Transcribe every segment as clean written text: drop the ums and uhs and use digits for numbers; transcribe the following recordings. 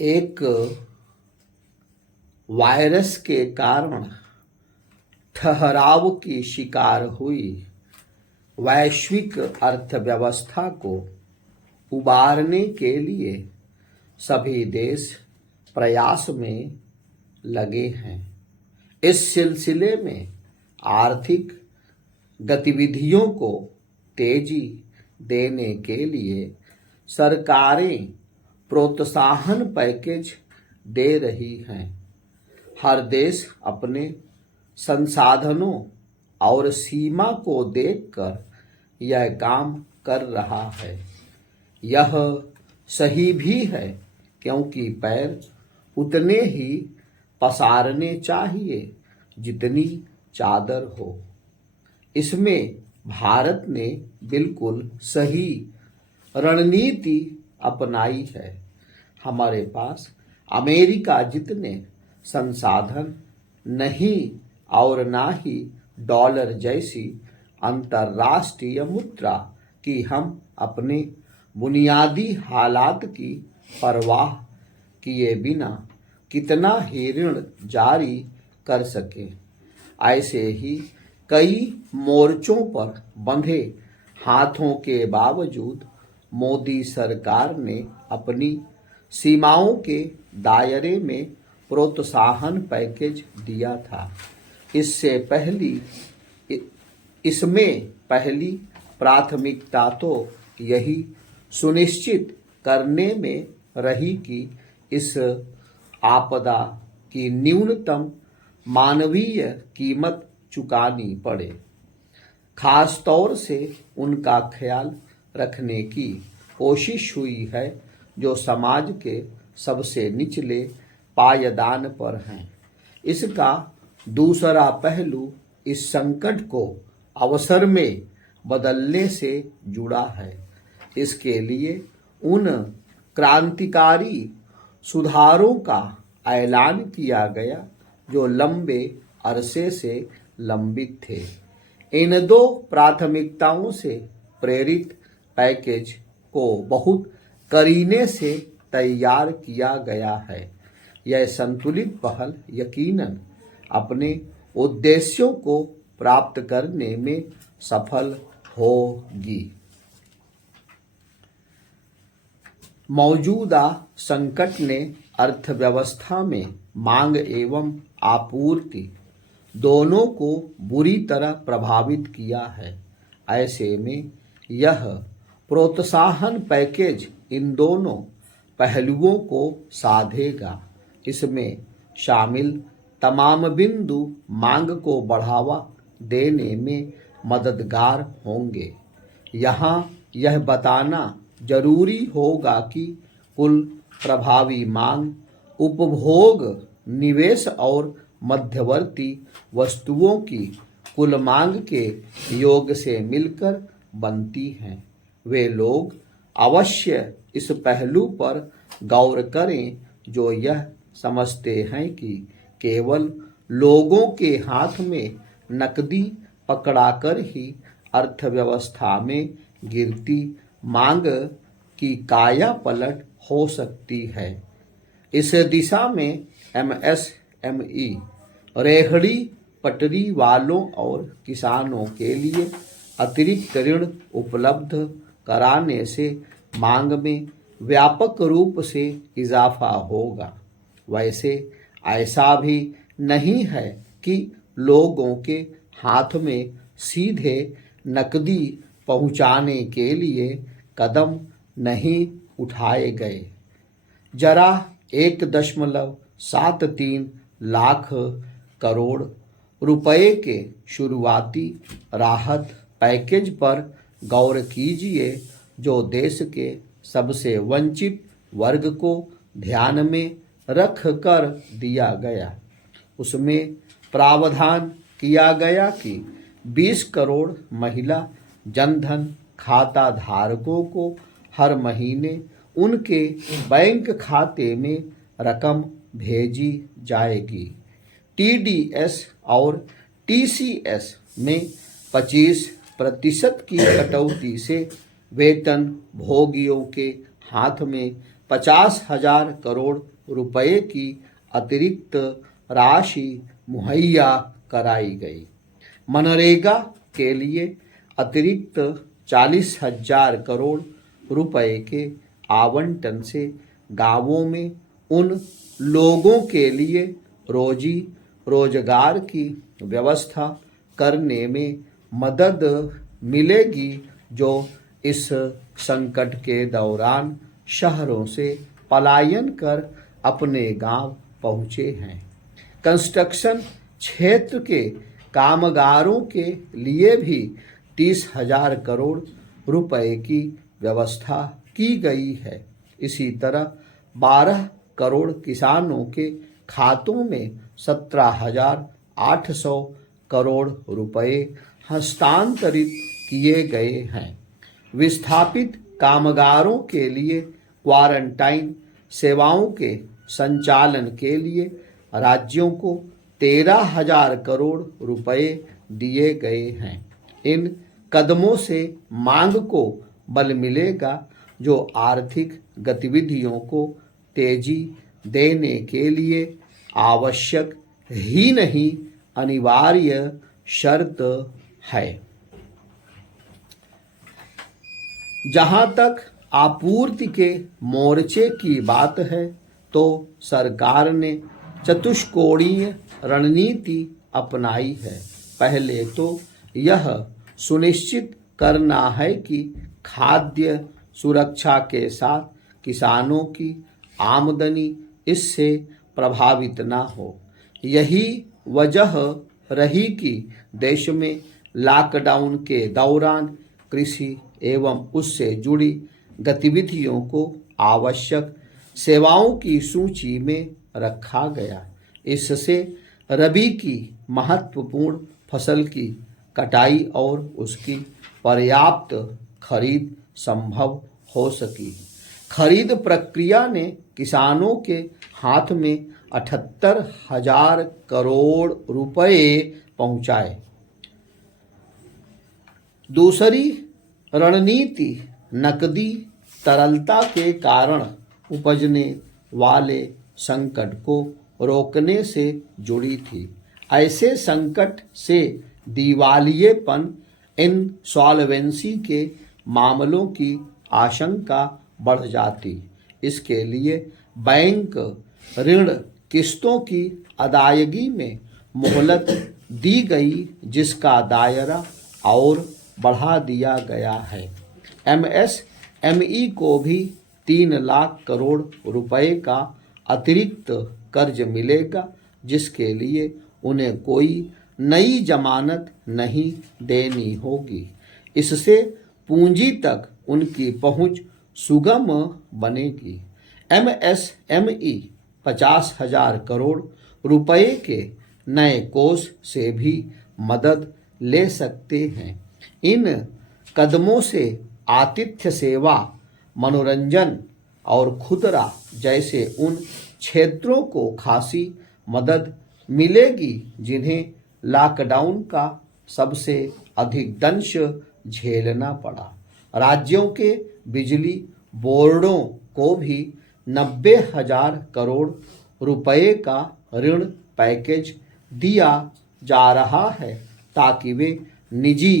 एक वायरस के कारण ठहराव की शिकार हुई वैश्विक अर्थव्यवस्था को उबारने के लिए सभी देश प्रयास में लगे हैं। इस सिलसिले में आर्थिक गतिविधियों को तेजी देने के लिए सरकारें प्रोत्साहन पैकेज दे रही हैं। हर देश अपने संसाधनों और सीमा को देखकर यह काम कर रहा है। यह सही भी है, क्योंकि पैर उतने ही पसारने चाहिए जितनी चादर हो। इसमें भारत ने बिल्कुल सही रणनीति अपनाई है। हमारे पास अमेरिका जितने संसाधन नहीं और ना ही डॉलर जैसी अंतर्राष्ट्रीय मुद्रा की हम अपने बुनियादी हालात की परवाह किए बिना कितना ही ऋण जारी कर सके। ऐसे ही कई मोर्चों पर बंधे हाथों के बावजूद मोदी सरकार ने अपनी सीमाओं के दायरे में प्रोत्साहन पैकेज दिया था। इसमें पहली प्राथमिकता तो यही सुनिश्चित करने में रही कि इस आपदा की न्यूनतम मानवीय कीमत चुकानी पड़े। खास तौर से उनका ख्याल रखने की कोशिश हुई है जो समाज के सबसे निचले पायदान पर हैं। इसका दूसरा पहलू इस संकट को अवसर में बदलने से जुड़ा है। इसके लिए उन क्रांतिकारी सुधारों का ऐलान किया गया जो लंबे अरसे से लंबित थे। इन दो प्राथमिकताओं से प्रेरित पैकेज को बहुत करीने से तैयार किया गया है। यह संतुलित पहल यकीनन अपने उद्देश्यों को प्राप्त करने में सफल होगी। मौजूदा संकट ने अर्थव्यवस्था में मांग एवं आपूर्ति दोनों को बुरी तरह प्रभावित किया है। ऐसे में यह प्रोत्साहन पैकेज इन दोनों पहलुओं को साधेगा। इसमें शामिल तमाम बिंदु मांग को बढ़ावा देने में मददगार होंगे। यहाँ यह बताना जरूरी होगा कि कुल प्रभावी मांग उपभोग, निवेश और मध्यवर्ती वस्तुओं की कुल मांग के योग से मिलकर बनती हैं। वे लोग अवश्य इस पहलू पर गौर करें जो यह समझते हैं कि केवल लोगों के हाथ में नकदी पकड़ाकर ही अर्थव्यवस्था में गिरती मांग की काया पलट हो सकती है। इस दिशा में एमएसएमई, रेहड़ी पटरी वालों और किसानों के लिए अतिरिक्त ऋण उपलब्ध कराने से मांग में व्यापक रूप से इजाफा होगा। वैसे ऐसा भी नहीं है कि लोगों के हाथ में सीधे नकदी पहुंचाने के लिए कदम नहीं उठाए गए। जरा 1.73 लाख करोड़ रुपए के शुरुआती राहत पैकेज पर गौर कीजिए जो देश के सबसे वंचित वर्ग को ध्यान में रख कर दिया गया। उसमें प्रावधान किया गया कि 20 करोड़ महिला जनधन खाता धारकों को हर महीने उनके बैंक खाते में रकम भेजी जाएगी। टीडीएस और टीसीएस में 25% की कटौती से वेतन भोगियों के हाथ में 50,000 करोड़ रुपए की अतिरिक्त राशि मुहैया कराई गई। मनरेगा के लिए अतिरिक्त 40,000 करोड़ रुपए के आवंटन से गांवों में उन लोगों के लिए रोजी रोजगार की व्यवस्था करने में मदद मिलेगी जो इस संकट के दौरान शहरों से पलायन कर अपने गांव पहुंचे हैं। कंस्ट्रक्शन क्षेत्र के कामगारों के लिए भी 30,000 करोड़ रुपए की व्यवस्था की गई है। इसी तरह 12 करोड़ किसानों के खातों में 17,800 करोड़ रुपए हस्तांतरित किए गए हैं। विस्थापित कामगारों के लिए क्वारंटाइन सेवाओं के संचालन के लिए राज्यों को 13,000 करोड़ रुपए दिए गए हैं। इन कदमों से मांग को बल मिलेगा जो आर्थिक गतिविधियों को तेजी देने के लिए आवश्यक ही नहीं अनिवार्य शर्त है। जहां तक आपूर्ति के मोर्चे की बात है तो सरकार ने चतुष्कोणीय रणनीति अपनाई है। पहले तो यह सुनिश्चित करना है कि खाद्य सुरक्षा के साथ किसानों की आमदनी इससे प्रभावित ना हो। यही वजह रही कि देश में लॉकडाउन के दौरान कृषि एवं उससे जुड़ी गतिविधियों को आवश्यक सेवाओं की सूची में रखा गया। इससे रबी की महत्वपूर्ण फसल की कटाई और उसकी पर्याप्त खरीद संभव हो सकी। खरीद प्रक्रिया ने किसानों के हाथ में 78,000 करोड़ रुपए पहुंचाए। दूसरी रणनीति नकदी तरलता के कारण उपजने वाले संकट को रोकने से जुड़ी थी। ऐसे संकट से दिवालियेपन इंसॉल्वेंसी के मामलों की आशंका बढ़ जाती। इसके लिए बैंक ऋण किस्तों की अदायगी में मोहलत दी गई, जिसका दायरा और बढ़ा दिया गया है। एमएसएमई को भी 3 लाख करोड़ रुपए का अतिरिक्त कर्ज मिलेगा, जिसके लिए उन्हें कोई नई जमानत नहीं देनी होगी। इससे पूंजी तक उनकी पहुंच सुगम बनेगी। एमएसएमई 50,000 करोड़ रुपए के नए कोष से भी मदद ले सकते हैं। इन कदमों से आतिथ्य सेवा, मनोरंजन और खुदरा जैसे उन क्षेत्रों को खासी मदद मिलेगी जिन्हें लॉकडाउन का सबसे अधिक दंश झेलना पड़ा। राज्यों के बिजली बोर्डों को भी 90,000 करोड़ रुपए का ऋण पैकेज दिया जा रहा है ताकि वे निजी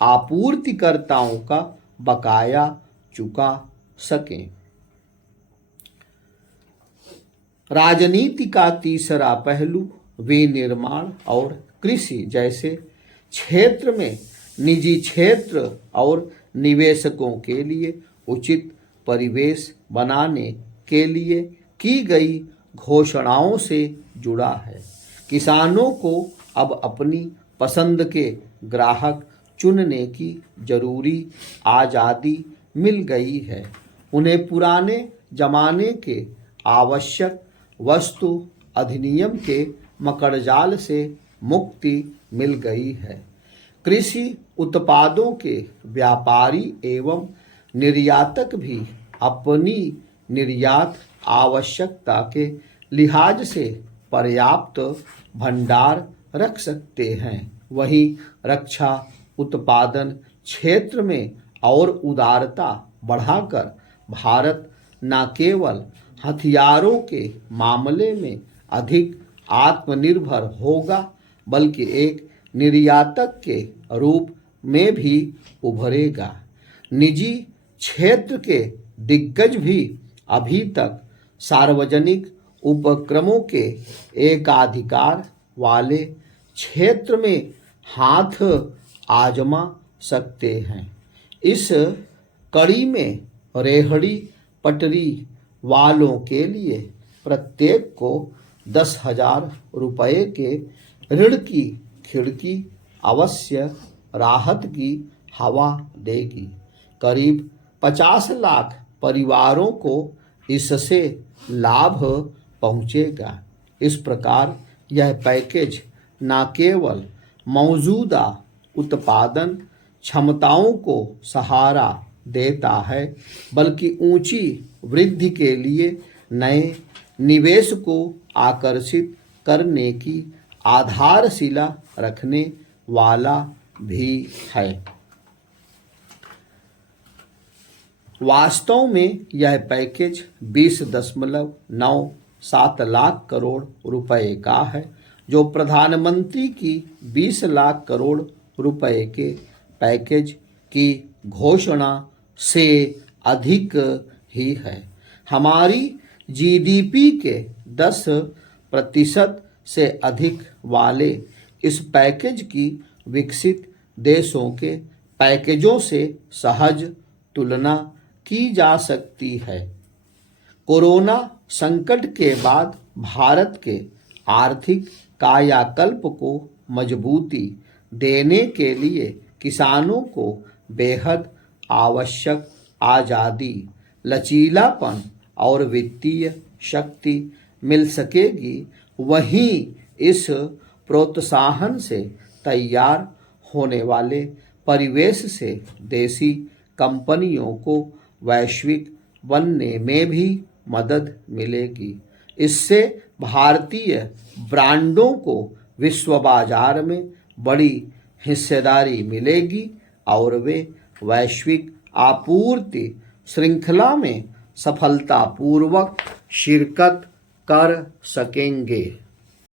आपूर्तिकर्ताओं का बकाया चुका सकें। राजनीति का तीसरा पहलू विनिर्माण और कृषि जैसे क्षेत्र में निजी क्षेत्र और निवेशकों के लिए उचित परिवेश बनाने के लिए की गई घोषणाओं से जुड़ा है। किसानों को अब अपनी पसंद के ग्राहक चुनने की जरूरी आज़ादी मिल गई है। उन्हें पुराने जमाने के आवश्यक वस्तु अधिनियम के मकड़जाल से मुक्ति मिल गई है। कृषि उत्पादों के व्यापारी एवं निर्यातक भी अपनी निर्यात आवश्यकता के लिहाज से पर्याप्त भंडार रख सकते हैं। वहीं रक्षा उत्पादन क्षेत्र में और उदारता बढ़ाकर भारत न केवल हथियारों के मामले में अधिक आत्मनिर्भर होगा बल्कि एक निर्यातक के रूप में भी उभरेगा। निजी क्षेत्र के दिग्गज भी अभी तक सार्वजनिक उपक्रमों के एकाधिकार वाले क्षेत्र में हाथ आजमा सकते हैं। इस कड़ी में रेहड़ी पटरी वालों के लिए प्रत्येक को 10,000 रुपये के ऋण की खिड़की अवश्य राहत की हवा देगी। करीब 50 लाख परिवारों को इससे लाभ पहुंचेगा। इस प्रकार यह पैकेज न केवल मौजूदा उत्पादन क्षमताओं को सहारा देता है बल्कि ऊंची वृद्धि के लिए नए निवेश को आकर्षित करने की आधारशिला रखने वाला भी है। वास्तव में यह पैकेज 20.97 लाख करोड़ रुपए का है, जो प्रधानमंत्री की 20 लाख करोड़ रुपए के पैकेज की घोषणा से अधिक ही है। हमारी जीडीपी के 10% से अधिक वाले इस पैकेज की विकसित देशों के पैकेजों से सहज तुलना की जा सकती है। कोरोना संकट के बाद भारत के आर्थिक कायाकल्प को मजबूती देने के लिए किसानों को बेहद आवश्यक आज़ादी, लचीलापन और वित्तीय शक्ति मिल सकेगी। वहीं इस प्रोत्साहन से तैयार होने वाले परिवेश से देसी कंपनियों को वैश्विक बनने में भी मदद मिलेगी। इससे भारतीय ब्रांडों को विश्व बाजार में बड़ी हिस्सेदारी मिलेगी और वे वैश्विक आपूर्ति श्रृंखला में सफलतापूर्वक शिरकत कर सकेंगे।